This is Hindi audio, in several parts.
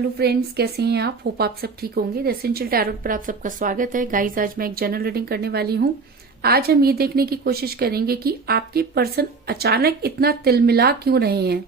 हेलो फ्रेंड्स, कैसे हैं आप? होप आप सब ठीक होंगे। द एसेंशियल टैरोट पर आप सबका स्वागत है। गाइस, आज मैं एक जनरल रीडिंग करने वाली हूँ। आज हम ये देखने की कोशिश करेंगे कि आपके पर्सन अचानक इतना तिलमिला क्यों रहे हैं।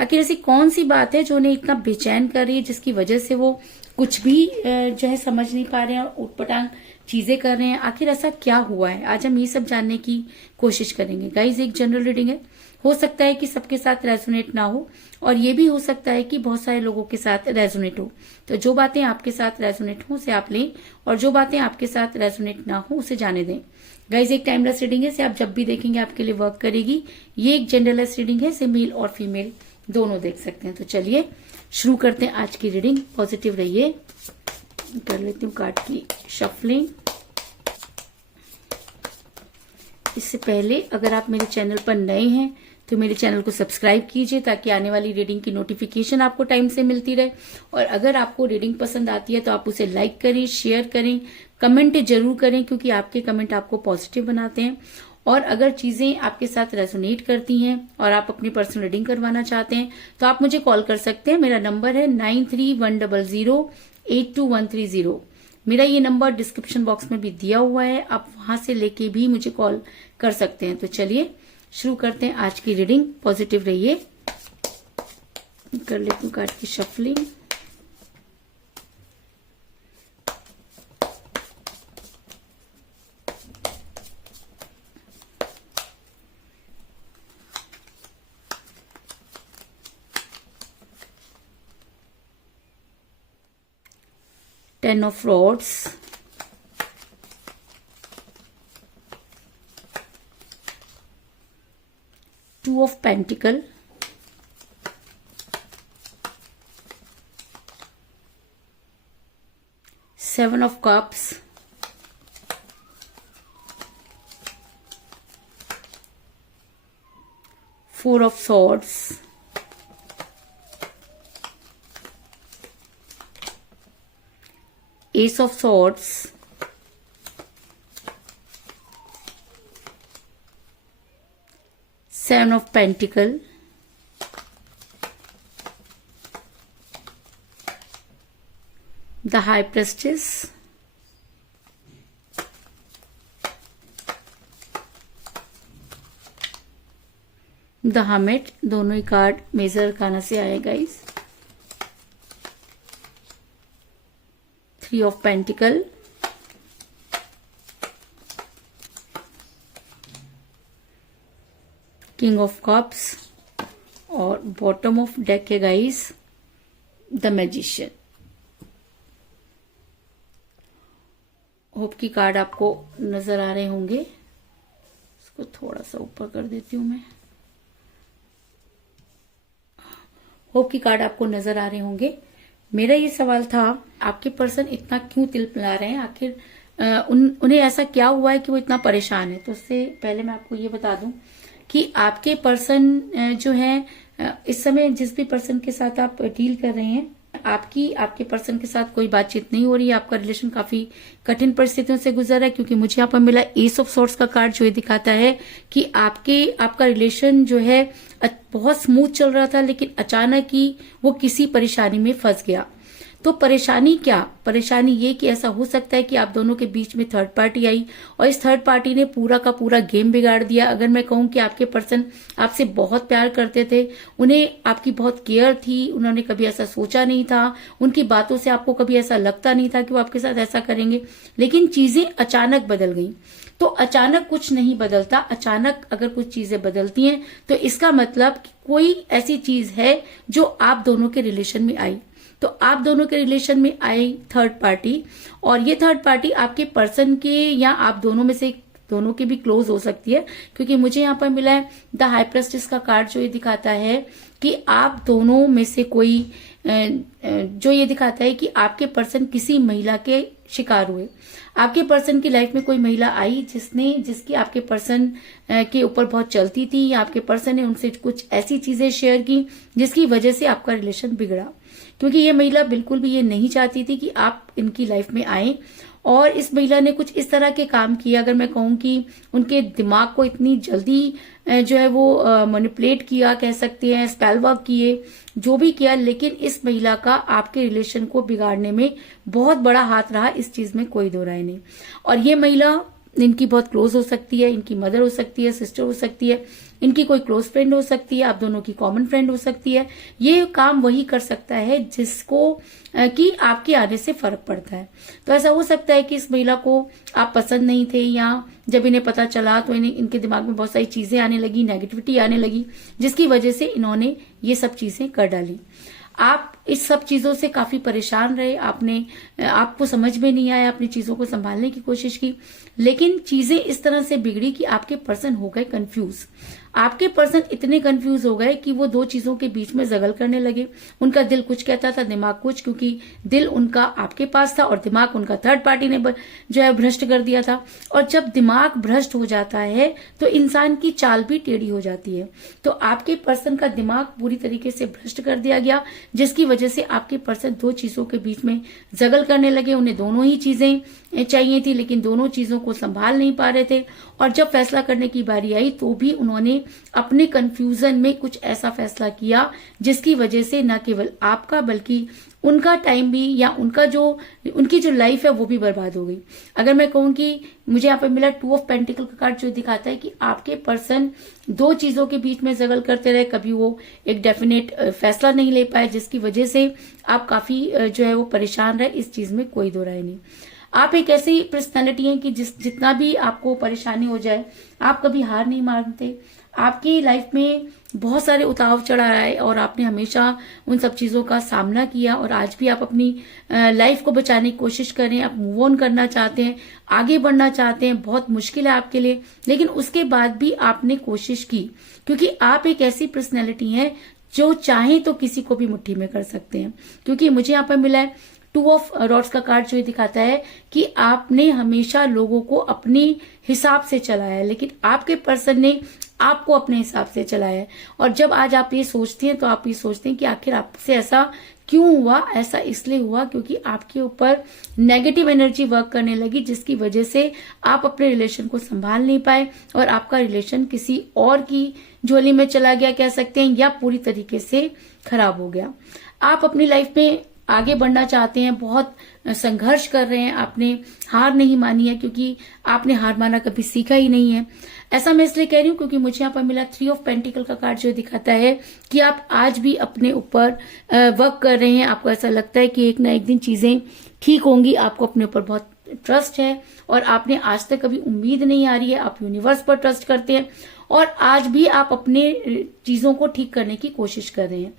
आखिर ऐसी कौन सी बात है जो उन्हें इतना बेचैन कर रही है, जिसकी वजह से वो कुछ भी जो है समझ नहीं पा रहे हैं और उटपटांग चीजें कर रहे हैं। आखिर ऐसा क्या हुआ है, आज हम ये सब जानने की कोशिश करेंगे। गाइज, एक जनरल रीडिंग है, हो सकता है कि सबके साथ रेजोनेट ना हो और ये भी हो सकता है कि बहुत सारे लोगों के साथ रेजोनेट हो। तो जो बातें आपके साथ रेजोनेट हो उसे आप लें और जो बातें आपके साथ रेजोनेट ना हो उसे जाने दें। गाइज, एक टाइमलेस रीडिंग है, इसे आप जब भी देखेंगे आपके लिए वर्क करेगी। ये एक जेंडरलेस रीडिंग है, इसे मेल और फीमेल दोनों देख सकते हैं। तो चलिए शुरू करते हैं आज की रीडिंग। पॉजिटिव रहिए। कर लेती हूँ कार्ड की शफलिंग। इससे पहले अगर आप मेरे चैनल पर नए हैं तो मेरे चैनल को सब्सक्राइब कीजिए ताकि आने वाली रीडिंग की नोटिफिकेशन आपको टाइम से मिलती रहे। और अगर आपको रीडिंग पसंद आती है तो आप उसे लाइक करें, शेयर करें, कमेंट जरूर करें, क्योंकि आपके कमेंट आपको पॉजिटिव बनाते हैं। और अगर चीजें आपके साथ रेजोनेट करती हैं और आप अपनी पर्सनल रीडिंग करवाना चाहते हैं तो आप मुझे कॉल कर सकते हैं। मेरा नंबर है 9310082130। मेरा ये नंबर डिस्क्रिप्शन बॉक्स में भी दिया हुआ है, आप वहां से लेके भी मुझे कॉल कर सकते हैं। तो चलिए शुरू करते हैं आज की रीडिंग। पॉजिटिव रहिए। कर लेती हूँ कार्ड की shuffling. Ten of Swords, Two of Pentacles, Seven of Cups, Four of Swords, Ace of Swords, Seven of Pentacles, the High Priestess, the hermit. दोनों ही कार्ड मेजर अरकाना से आए guys. Three of pentacle, king of cups और बॉटम ऑफ डेक है गाइस द मैजिशियन। होप की कार्ड आपको नजर आ रहे होंगे। इसको थोड़ा सा ऊपर कर देती हूं मैं। होप की कार्ड आपको नजर आ रहे होंगे। मेरा ये सवाल था, आपके पर्सन इतना क्यों तिलमिला रहे हैं? आखिर उन्हें ऐसा क्या हुआ है कि वो इतना परेशान है? तो उससे पहले मैं आपको ये बता दूं कि आपके पर्सन जो है इस समय जिस भी पर्सन के साथ आप डील कर रहे हैं, आपके पर्सन के साथ कोई बातचीत नहीं हो रही है। आपका रिलेशन काफी कठिन परिस्थितियों से गुजर रहा है, क्योंकि मुझे यहाँ पर मिला एस ऑफ सॉर्ड्स का कार्ड, जो ये दिखाता है कि आपका रिलेशन जो है बहुत स्मूथ चल रहा था, लेकिन अचानक ही वो किसी परेशानी में फंस गया। तो परेशानी क्या? परेशानी ये कि ऐसा हो सकता है कि आप दोनों के बीच में थर्ड पार्टी आई और इस थर्ड पार्टी ने पूरा का पूरा गेम बिगाड़ दिया। अगर मैं कहूं कि आपके पर्सन आपसे बहुत प्यार करते थे, उन्हें आपकी बहुत केयर थी, उन्होंने कभी ऐसा सोचा नहीं था, उनकी बातों से आपको कभी ऐसा लगता नहीं था कि वो आपके साथ ऐसा करेंगे, लेकिन चीजें अचानक बदल गई। तो अचानक कुछ नहीं बदलता। अचानक अगर कुछ चीजें बदलती हैं तो इसका मतलब कोई ऐसी चीज है जो आप दोनों के रिलेशन में आई। तो आप दोनों के रिलेशन में आई थर्ड पार्टी, और ये थर्ड पार्टी आपके पर्सन के या आप दोनों में से दोनों के भी क्लोज हो सकती है, क्योंकि मुझे यहाँ पर मिला है द हाई प्रेस्टिस का कार्ड, जो ये दिखाता है कि आप दोनों में से कोई जो ये दिखाता है कि आपके पर्सन किसी महिला के शिकार हुए। आपके पर्सन की लाइफ में कोई महिला आई जिसकी आपके पर्सन के ऊपर बहुत चलती थी, या आपके पर्सन ने उनसे कुछ ऐसी चीजें शेयर की जिसकी वजह से आपका रिलेशन बिगड़ा, क्योंकि ये महिला बिल्कुल भी ये नहीं चाहती थी कि आप इनकी लाइफ में आए। और इस महिला ने कुछ इस तरह के काम किए, अगर मैं कहूं कि उनके दिमाग को इतनी जल्दी जो है वो मैनिपुलेट किया, कह सकते हैं, स्पेल वर्क किए, जो भी किया, लेकिन इस महिला का आपके रिलेशन को बिगाड़ने में बहुत बड़ा हाथ रहा, इस चीज में कोई दो राय नहीं। और ये महिला इनकी बहुत क्लोज हो सकती है, इनकी मदर हो सकती है, सिस्टर हो सकती है, इनकी कोई क्लोज फ्रेंड हो सकती है, आप दोनों की कॉमन फ्रेंड हो सकती है। ये काम वही कर सकता है जिसको कि आपके आने से फर्क पड़ता है। तो ऐसा हो सकता है कि इस महिला को आप पसंद नहीं थे, या जब इन्हें पता चला तो इनके दिमाग में बहुत सारी चीजें आने लगी, नेगेटिविटी आने लगी, जिसकी वजह से इन्होंने ये सब चीजें कर डाली। आप इस सब चीजों से काफी परेशान रहे, आपको समझ में नहीं आया, अपनी चीजों को संभालने की कोशिश की, लेकिन चीजें इस तरह से बिगड़ी कि आपके पर्सन हो गए कंफ्यूज। आपके पर्सन इतने कंफ्यूज हो गए कि वो दो चीजों के बीच में जगल करने लगे। उनका दिल कुछ कहता था, दिमाग कुछ, क्योंकि दिल उनका आपके पास था और दिमाग उनका थर्ड पार्टी ने जो है भ्रष्ट कर दिया था। और जब दिमाग भ्रष्ट हो जाता है तो इंसान की चाल भी टेढ़ी हो जाती है। तो आपके पर्सन का दिमाग पूरी तरीके से भ्रष्ट कर दिया गया, जिसकी वजह से आपके पर्सन दो चीजों के बीच में जगल करने लगे। उन्हें दोनों ही चीजें चाहिए थी, लेकिन दोनों चीजों को संभाल नहीं पा रहे थे। और जब फैसला करने की बारी आई तो भी उन्होंने अपने कंफ्यूजन में कुछ ऐसा फैसला किया जिसकी वजह से न केवल आपका बल्कि उनका टाइम भी, या उनकी जो लाइफ है वो भी बर्बाद हो गई। अगर मैं कहूं कि मुझे यहाँ पे मिला 2 ऑफ पेंटिकल का कार्ड, जो दिखाता है कि आपके पर्सन दो चीजों के बीच में जगल करते रहे, कभी वो एक डेफिनेट फैसला नहीं ले पाए, जिसकी वजह से आप काफी जो है वो परेशान रहे। इस चीज में कोई दो राय नहीं। आप एक ऐसी पर्सनैलिटी हैं कि जितना भी आपको परेशानी हो जाए, आप कभी हार नहीं मानते। आपकी लाइफ में बहुत सारे उतार चढ़ाव आए और आपने हमेशा उन सब चीजों का सामना किया, और आज भी आप अपनी लाइफ को बचाने की कोशिश कर रहे हैं। आप मूव ऑन करना चाहते हैं, आगे बढ़ना चाहते हैं, बहुत मुश्किल है आपके लिए, लेकिन उसके बाद भी आपने कोशिश की, क्योंकि आप एक ऐसी पर्सनैलिटी हैं जो चाहे तो किसी को भी मुट्ठी में कर सकते हैं। क्योंकि मुझे यहाँ पर मिला है 2 ऑफ रॉड्स का कार्ड, जो दिखाता है कि आपने हमेशा लोगों को अपने हिसाब से चलाया है, लेकिन आपके पर्सन ने आपको अपने हिसाब से चलाया है। और जब आज आप ये सोचते हैं तो आप ये सोचते हैं कि आखिर आपसे ऐसा क्यों हुआ। ऐसा इसलिए हुआ क्योंकि आपके ऊपर नेगेटिव एनर्जी वर्क करने लगी, जिसकी वजह से आप अपने रिलेशन को संभाल नहीं पाए और आपका रिलेशन किसी और की झोली में चला गया, कह सकते हैं, या पूरी तरीके से खराब हो गया। आप अपनी लाइफ में आगे बढ़ना चाहते हैं, बहुत संघर्ष कर रहे हैं, आपने हार नहीं मानी है, क्योंकि आपने हार माना कभी सीखा ही नहीं है। ऐसा मैं इसलिए कह रही हूँ क्योंकि मुझे यहाँ पर मिला 3 ऑफ पेंटिकल का कार्ड, जो दिखाता है कि आप आज भी अपने ऊपर वर्क कर रहे हैं। आपको ऐसा लगता है कि एक ना एक दिन चीजें ठीक होंगी, आपको अपने ऊपर बहुत ट्रस्ट है और आपने आज तक कभी उम्मीद नहीं आ रही है, आप यूनिवर्स पर ट्रस्ट करते हैं और आज भी आप अपने चीजों को ठीक करने की कोशिश कर रहे हैं।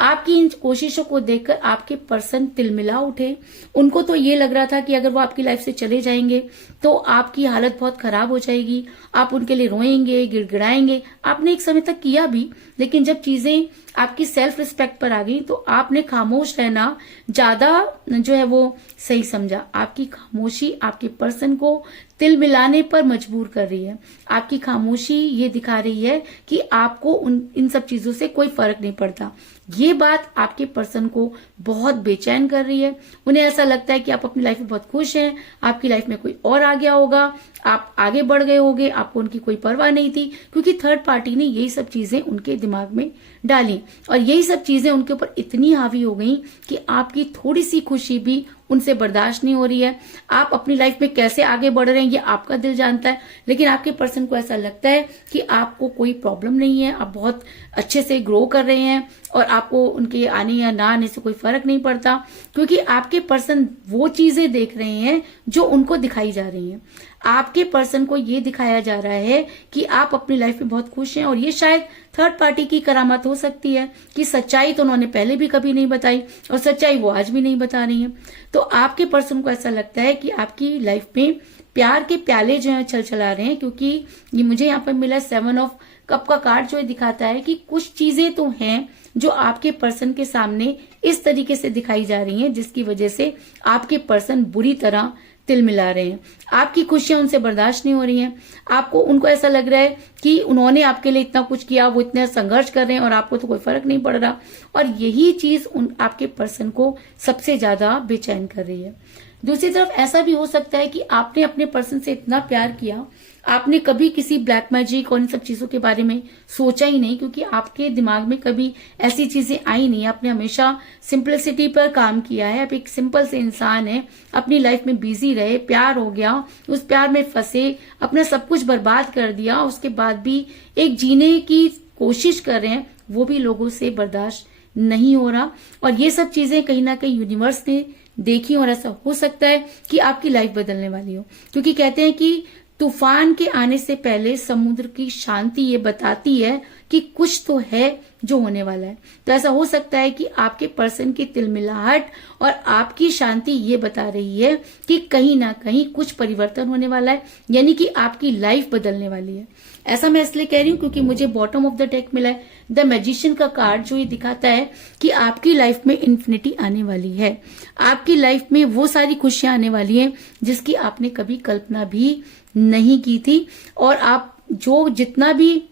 आपकी इन कोशिशों को देखकर आपके पर्सन तिलमिला उठे। उनको तो ये लग रहा था कि अगर वो आपकी लाइफ से चले जाएंगे तो आपकी हालत बहुत खराब हो जाएगी, आप उनके लिए रोएंगे, गिड़गिड़ाएंगे। आपने एक समय तक किया भी, लेकिन जब चीजें आपकी सेल्फ रिस्पेक्ट पर आ गई तो आपने खामोश रहना ज्यादा जो है वो सही समझा। आपकी खामोशी आपके पर्सन को तिल मिलाने पर मजबूर कर रही है। आपकी खामोशी ये दिखा रही है कि आपको इन सब चीजों से कोई फर्क नहीं पड़ता। ये बात आपके पर्सन को बहुत बेचैन कर रही है। उन्हें ऐसा लगता है कि आप अपनी लाइफ में बहुत खुश हैं, आपकी लाइफ में कोई और आ गया होगा, आप आगे बढ़ गए होंगे, आपको उनकी कोई परवाह नहीं थी, क्योंकि थर्ड पार्टी ने यही सब चीजें उनके दिमाग में डाली और यही सब चीजें उनके ऊपर इतनी हावी हो गई कि आपकी थोड़ी सी खुशी भी उनसे बर्दाश्त नहीं हो रही है। आप अपनी लाइफ में कैसे आगे बढ़ रहे हैं ये आपका दिल जानता है, लेकिन आपके पर्सन को ऐसा लगता है कि आपको कोई प्रॉब्लम नहीं है, आप बहुत अच्छे से ग्रो कर रहे हैं और आपको उनके आने या ना आने से कोई फर्क नहीं पड़ता, क्योंकि आपके पर्सन वो चीजें देख रहे हैं जो उनको दिखाई जा रही हैं। आपके पर्सन को ये दिखाया जा रहा है कि आप अपनी लाइफ में बहुत खुश हैं और ये शायद थर्ड पार्टी की करामत हो सकती है कि सच्चाई तो उन्होंने पहले भी कभी नहीं बताई और सच्चाई वो आज भी नहीं बता रही है। तो आपके पर्सन को ऐसा लगता है कि आपकी लाइफ में प्यार के प्याले जो है चला रहे हैं, क्योंकि ये मुझे यहाँ पर मिला 7 ऑफ कप का कार्ड, जो दिखाता है कि कुछ चीजें तो हैं जो आपके पर्सन के सामने इस तरीके से दिखाई जा रही हैं जिसकी वजह से आपके पर्सन बुरी तरह तिल मिला रहे हैं। आपकी खुशियां उनसे बर्दाश्त नहीं हो रही हैं। उनको ऐसा लग रहा है कि उन्होंने आपके लिए इतना कुछ किया, वो इतना संघर्ष कर रहे हैं और आपको तो कोई फर्क नहीं पड़ रहा, और यही चीज आपके पर्सन को सबसे ज्यादा बेचैन कर रही है। दूसरी तरफ ऐसा भी हो सकता है कि आपने अपने पर्सन से इतना प्यार किया, आपने कभी किसी ब्लैक मैजिक और इन सब चीजों के बारे में सोचा ही नहीं, क्योंकि आपके दिमाग में कभी ऐसी चीजें आई नहीं। आपने हमेशा सिंपलिसिटी पर काम किया है। आप एक सिंपल से इंसान है, अपनी लाइफ में बिजी रहे, प्यार हो गया, उस प्यार में फंसे, अपना सब कुछ बर्बाद कर दिया, उसके बाद भी एक जीने की कोशिश कर रहे हैं, वो भी लोगों से बर्दाश्त नहीं हो रहा। और ये सब चीजें कहीं ना कहीं यूनिवर्स ने देखी, और ऐसा हो सकता है कि आपकी लाइफ बदलने वाली हो, क्योंकि कहते हैं कि तूफान के आने से पहले समुद्र की शांति ये बताती है कि कुछ तो है जो होने वाला है। तो ऐसा हो सकता है कि आपके पर्सन की तिलमिलाहट और आपकी शांति ये बता रही है कि कहीं ना कहीं कुछ परिवर्तन होने वाला है, यानी कि आपकी लाइफ बदलने वाली है। ऐसा मैं इसलिए कह रही हूं क्योंकि मुझे बॉटम ऑफ द डेक मिला है द मैजिशियन का कार्ड, जो ये दिखाता है कि आपकी लाइफ में इन्फिनिटी आने वाली है। आपकी लाइफ में वो सारी खुशियां आने वाली हैं जिसकी आपने कभी कल्पना भी नहीं की थी, और आप जो जितना भी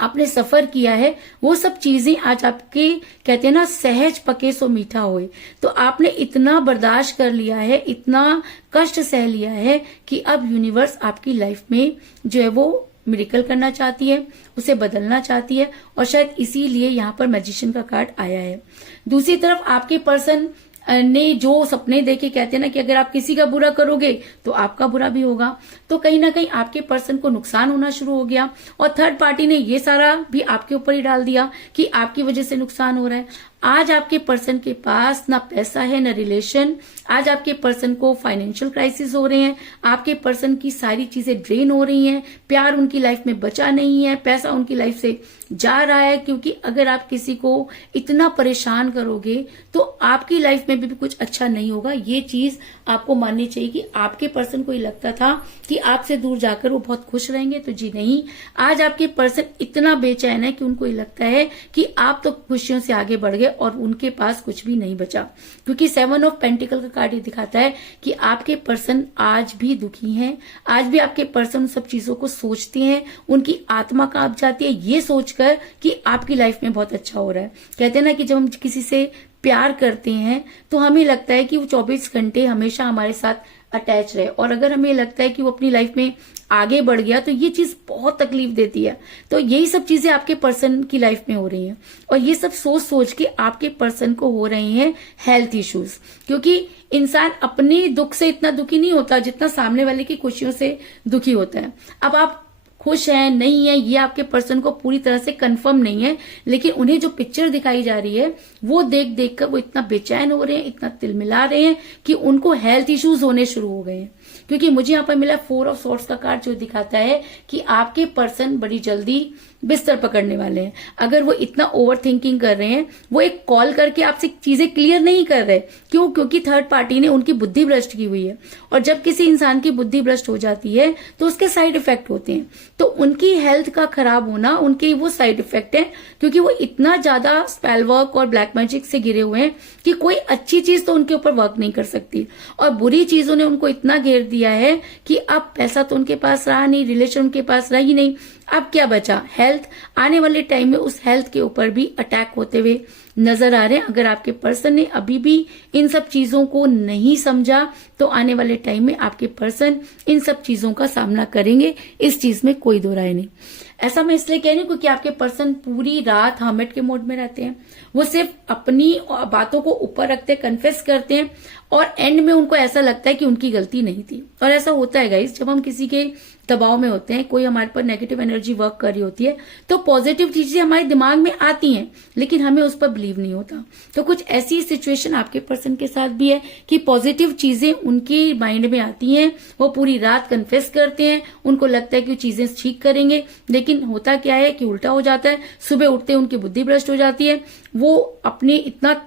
आपने सफर किया है वो सब चीजें आज आपके कहते हैं ना सहज पके सो मीठा होए। तो आपने इतना बर्दाश्त कर लिया है, इतना कष्ट सह लिया है कि अब यूनिवर्स आपकी लाइफ में जो है वो मिरेकल करना चाहती है, उसे बदलना चाहती है, और शायद इसीलिए यहाँ पर मैजिशियन का कार्ड आया है। दूसरी तरफ आपके पर्सन ने जो सपने देखे, कहते हैं ना कि अगर आप किसी का बुरा करोगे तो आपका बुरा भी होगा, तो कहीं ना कहीं आपके पर्सन को नुकसान होना शुरू हो गया, और थर्ड पार्टी ने ये सारा भी आपके ऊपर ही डाल दिया कि आपकी वजह से नुकसान हो रहा है। आज आपके पर्सन के पास ना पैसा है ना रिलेशन, आज आपके पर्सन को फाइनेंशियल क्राइसिस हो रहे हैं, आपके पर्सन की सारी चीजें ड्रेन हो रही हैं, प्यार उनकी लाइफ में बचा नहीं है, पैसा उनकी लाइफ से जा रहा है, क्योंकि अगर आप किसी को इतना परेशान करोगे तो आपकी लाइफ में भी कुछ अच्छा नहीं होगा। ये चीज आपको माननी चाहिए कि आपके पर्सन को ये लगता था कि आपसे दूर जाकर वो बहुत खुश रहेंगे, तो जी नहीं, आज आपके पर्सन इतना बेचैन है कि उनको ये लगता है कि आप तो खुशियों से आगे बढ़ गए और उनके पास कुछ भी नहीं बचा, क्योंकि 7 ऑफ पेंटिकल का कार्ड ये दिखाता है कि आपके पर्सन आज भी दुखी हैं, आज भी आपके पर्सन सब चीजों को सोचते हैं, उनकी आत्मा कांप जाती है ये सोचकर कि आपकी लाइफ में बहुत अच्छा हो रहा है। कहते हैं ना कि जब हम किसी से प्यार करते हैं तो हमें लगता है कि वो 24 घंटे हमेशा हमारे साथ अटैच रहे, और अगर हमें लगता है कि वो अपनी लाइफ में आगे बढ़ गया तो ये चीज बहुत तकलीफ देती है। तो यही सब चीजें आपके पर्सन की लाइफ में हो रही हैं, और ये सब सोच सोच के आपके पर्सन को हो रहे हैं हेल्थ इश्यूज, क्योंकि इंसान अपने दुख से इतना दुखी नहीं होता जितना सामने वाले की खुशियों से दुखी होता है। अब आप खुश हैं नहीं है ये आपके पर्सन को पूरी तरह से कंफर्म नहीं है, लेकिन उन्हें जो पिक्चर दिखाई जा रही है वो देख देख कर वो इतना बेचैन हो रहे हैं, इतना तिलमिला रहे हैं कि उनको हेल्थ इश्यूज होने शुरू हो गए हैं। क्योंकि मुझे यहाँ पर मिला 4 ऑफ सॉर्ड्स का कार्ड, जो दिखाता है कि आपके पर्सन बड़ी जल्दी बिस्तर पकड़ने वाले हैं। अगर वो इतना ओवर थिंकिंग कर रहे हैं, वो एक कॉल करके आपसे चीजें क्लियर नहीं कर रहे। क्यों? क्योंकि थर्ड पार्टी ने उनकी बुद्धि भ्रष्ट की हुई है, और जब किसी इंसान की बुद्धि भ्रष्ट हो जाती है तो उसके साइड इफेक्ट होते हैं। तो उनकी हेल्थ का खराब होना उनके वो साइड इफेक्ट है, क्योंकि वो इतना ज्यादा स्पेल वर्क और ब्लैक मैजिक से घिरे हुए हैं कि कोई अच्छी चीज तो उनके ऊपर वर्क नहीं कर सकती, और बुरी चीजों ने उनको इतना घेर दिया है कि अब पैसा तो उनके पास रहा नहीं, रिलेशन उनके पास रहा ही नहीं, अब क्या बचा? हेल्थ। आने वाले टाइम में उस हेल्थ के ऊपर भी अटैक होते हुए नजर आ रहे हैं। अगर आपके पर्सन ने अभी भी इन सब चीजों को नहीं समझा तो आने वाले टाइम में आपके पर्सन इन सब चीजों का सामना करेंगे, इस चीज में कोई दो राय नहीं। ऐसा मैं इसलिए कह रही हूँ क्योंकि आपके पर्सन पूरी रात हर्मिट के मोड में रहते हैं, वो सिर्फ अपनी बातों को ऊपर रखते, कन्फेस करते हैं, और एंड में उनको ऐसा लगता है कि उनकी गलती नहीं थी। और ऐसा होता है गाइस, जब हम किसी के दबाव में होते हैं, कोई हमारे पर नेगेटिव एनर्जी वर्क कर रही होती है, तो पॉजिटिव चीजें हमारे दिमाग में आती हैं, लेकिन हमें उस पर बिलीव नहीं होता। तो कुछ ऐसी सिचुएशन आपके पर्सन के साथ भी है कि पॉजिटिव चीजें उनके माइंड में आती हैं, वो पूरी रात कन्फेस करते हैं, उनको लगता है कि चीजें ठीक करेंगे, लेकिन होता क्या है कि उल्टा हो जाता है। सुबह उठते उनकी बुद्धि भ्रष्ट हो जाती है, वो अपने इतना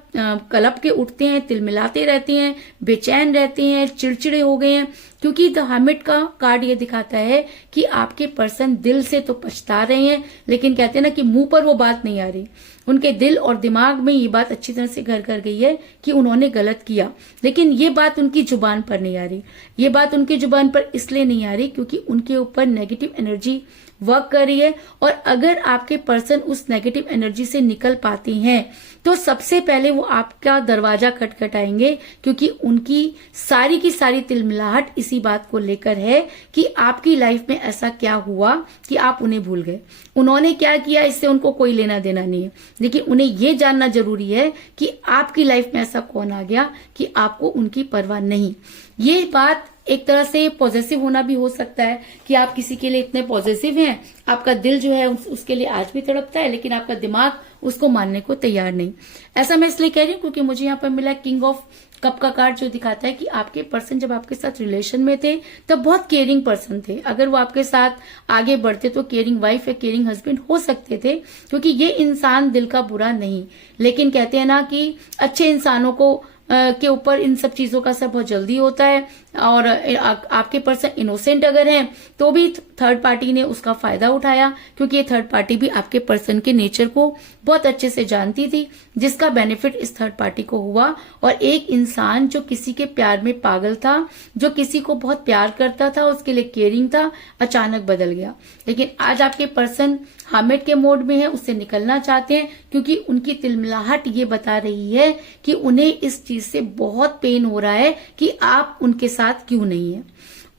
कलप के उठते हैं, तिलमिलाते रहते हैं, बेचैन रहते हैं, चिड़चिड़े हो गए हैं, क्योंकि द हर्मिट का कार्ड ये दिखाता है कि आपके पर्सन दिल से तो पछता रहे हैं, लेकिन कहते हैं ना कि मुंह पर वो बात नहीं आ रही, उनके दिल और दिमाग में ये बात अच्छी तरह से घर कर गई है कि उन्होंने गलत किया, लेकिन ये बात उनकी जुबान पर नहीं आ रही। ये बात उनकी जुबान पर इसलिए नहीं आ रही क्योंकि उनके ऊपर नेगेटिव एनर्जी वर्क कर रही है। और अगर आपके पर्सन उस नेगेटिव एनर्जी से निकल पाते हैं तो सबसे पहले वो आपका दरवाजा खटखटाएंगे, क्योंकि उनकी सारी की सारी तिलमिलाहट इसी बात को लेकर है कि आपकी लाइफ में ऐसा क्या हुआ कि आप उन्हें भूल गए। उन्होंने क्या किया इससे उनको कोई लेना देना नहीं है, लेकिन उन्हें ये जानना जरूरी है कि आपकी लाइफ में ऐसा कौन आ गया कि आपको उनकी परवाह नहीं। ये बात एक तरह से पॉजिटिव होना भी हो सकता है कि आप किसी के लिए इतने पॉजिटिव हैं, आपका दिल जो है उसके लिए आज भी तड़पता है, लेकिन आपका दिमाग उसको मानने को तैयार नहीं। ऐसा मैं इसलिए कह रही हूँ क्योंकि मुझे यहाँ पर मिला किंग ऑफ कप का कार्ड, जो दिखाता है कि आपके पर्सन जब आपके साथ रिलेशन में थे तब बहुत केयरिंग पर्सन थे। अगर वो आपके साथ आगे बढ़ते तो केयरिंग वाइफ या केयरिंग हस्बैंड हो सकते थे, क्योंकि ये इंसान दिल का बुरा नहीं, लेकिन कहते हैं ना कि अच्छे इंसानों को के ऊपर इन सब चीजों का असर बहुत जल्दी होता है। और आपके पर्सन इनोसेंट अगर हैं तो भी थर्ड पार्टी ने उसका फायदा उठाया, क्योंकि ये थर्ड पार्टी भी आपके पर्सन के नेचर को बहुत अच्छे से जानती थी, जिसका बेनिफिट इस थर्ड पार्टी को हुआ। और एक इंसान जो किसी के प्यार में पागल था, जो किसी को बहुत प्यार करता था, उसके लिए केयरिंग था, अचानक बदल गया। लेकिन आज आपके पर्सन हामिद के मोड में है, उससे निकलना चाहते हैं, क्योंकि उनकी तिलमिलाहट ये बता रही है कि उन्हें इस चीज से बहुत पेन हो रहा है कि आप उनके साथ क्यों नहीं है।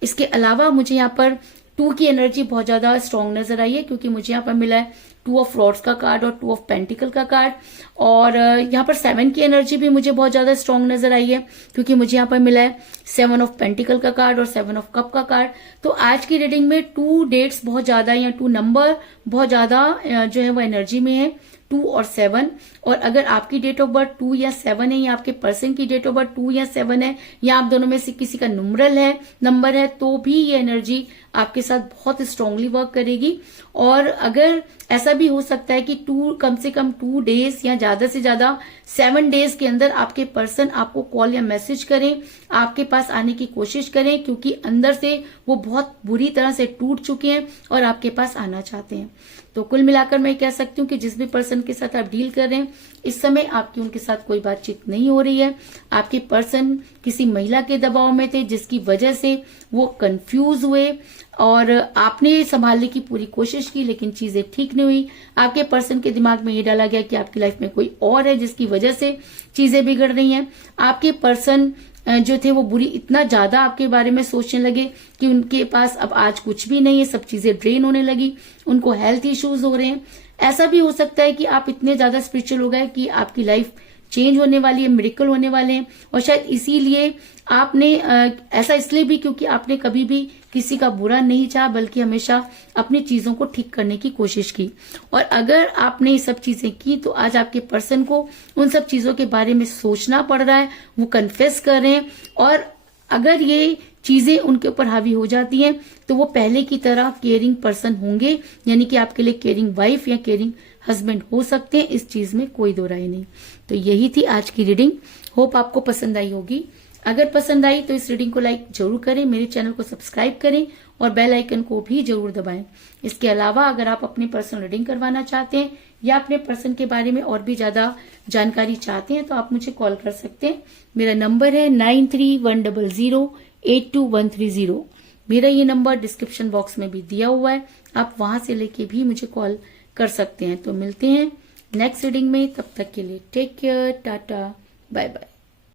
इसके अलावा मुझे यहाँ पर 2 की एनर्जी बहुत ज्यादा स्ट्रांग नजर आई है, क्योंकि मुझे यहाँ पर मिला है 2 ऑफ रॉड्स का कार्ड और 2 ऑफ पेंटिकल का कार्ड। और यहाँ पर 7 की एनर्जी भी मुझे बहुत ज्यादा स्ट्रांग नजर आई है, क्योंकि मुझे यहाँ पर मिला है 7 ऑफ पेंटिकल का कार्ड और 7 ऑफ कप का कार्ड। तो आज की रीडिंग में 2 डेट्स बहुत ज्यादा या 2 नंबर बहुत ज्यादा जो है वो एनर्जी में है, 2 और 7। और अगर आपकी डेट ऑफ बर्थ 2 या 7 है, या आपके पर्सन की डेट ऑफ बर्थ 2 या 7 है, या आप दोनों में से किसी का नंबर है, तो भी ये एनर्जी आपके साथ बहुत स्ट्रांगली वर्क करेगी। और अगर ऐसा भी हो सकता है कि कम से कम 2 डेज या ज्यादा से ज्यादा 7 डेज के अंदर आपके पर्सन आपको कॉल या मैसेज करें, आपके पास आने की कोशिश करें, क्योंकि अंदर से वो बहुत बुरी तरह से टूट चुके हैं और आपके पास आना चाहते हैं। तो कुल मिलाकर मैं कह सकती हूँ कि जिस भी पर्सन के साथ आप डील कर रहे हैं, इस समय आपकी उनके साथ कोई बातचीत नहीं हो रही है। आपके पर्सन किसी महिला के दबाव में थे, जिसकी वजह से वो कंफ्यूज हुए और आपने संभालने की पूरी कोशिश की, लेकिन चीजें ठीक नहीं हुई। आपके पर्सन के दिमाग में ये डाला गया कि आपकी लाइफ में कोई और है, जिसकी वजह से चीजें बिगड़ रही हैं। आपके पर्सन जो थे वो बुरी इतना ज्यादा आपके बारे में सोचने लगे कि उनके पास अब आज कुछ भी नहीं है, सब चीजें ड्रेन होने लगी, उनको हेल्थ इश्यूज हो रहे हैं। ऐसा भी हो सकता है कि आप इतने ज्यादा स्पिरिचुअल हो गए कि आपकी लाइफ चेंज होने वाली है, मिरेकल होने वाले हैं। और शायद इसीलिए आपने ऐसा इसलिए भी क्योंकि आपने कभी भी किसी का बुरा नहीं चाहा, बल्कि हमेशा अपनी चीजों को ठीक करने की कोशिश की। और अगर आपने ये सब चीजें की तो आज आपके पर्सन को उन सब चीजों के बारे में सोचना पड़ रहा है, वो कन्फेस कर रहे हैं। और अगर ये चीजें उनके ऊपर हावी हो जाती हैं तो वो पहले की तरह केयरिंग पर्सन होंगे, यानी कि आपके लिए केयरिंग वाइफ या केयरिंग हस्बैंड हो सकते हैं। इस चीज में कोई दो राय नहीं। तो यही थी आज की रीडिंग। होप आपको पसंद आई होगी। अगर पसंद आई तो इस रीडिंग को लाइक जरूर करें, मेरे चैनल को सब्सक्राइब करें और बेल आइकन को भी जरूर दबाएं। इसके अलावा अगर आप अपनी पर्सनल रीडिंग करवाना चाहते हैं या अपने पर्सन के बारे में और भी ज्यादा जानकारी चाहते हैं तो आप मुझे कॉल कर सकते हैं। मेरा नंबर है 9310082130। मेरा ये नंबर डिस्क्रिप्शन बॉक्स में भी दिया हुआ है, आप वहां से लेके भी मुझे कॉल कर सकते हैं। तो मिलते हैं नेक्स्ट रीडिंग में, तब तक के लिए take care, tata, bye bye.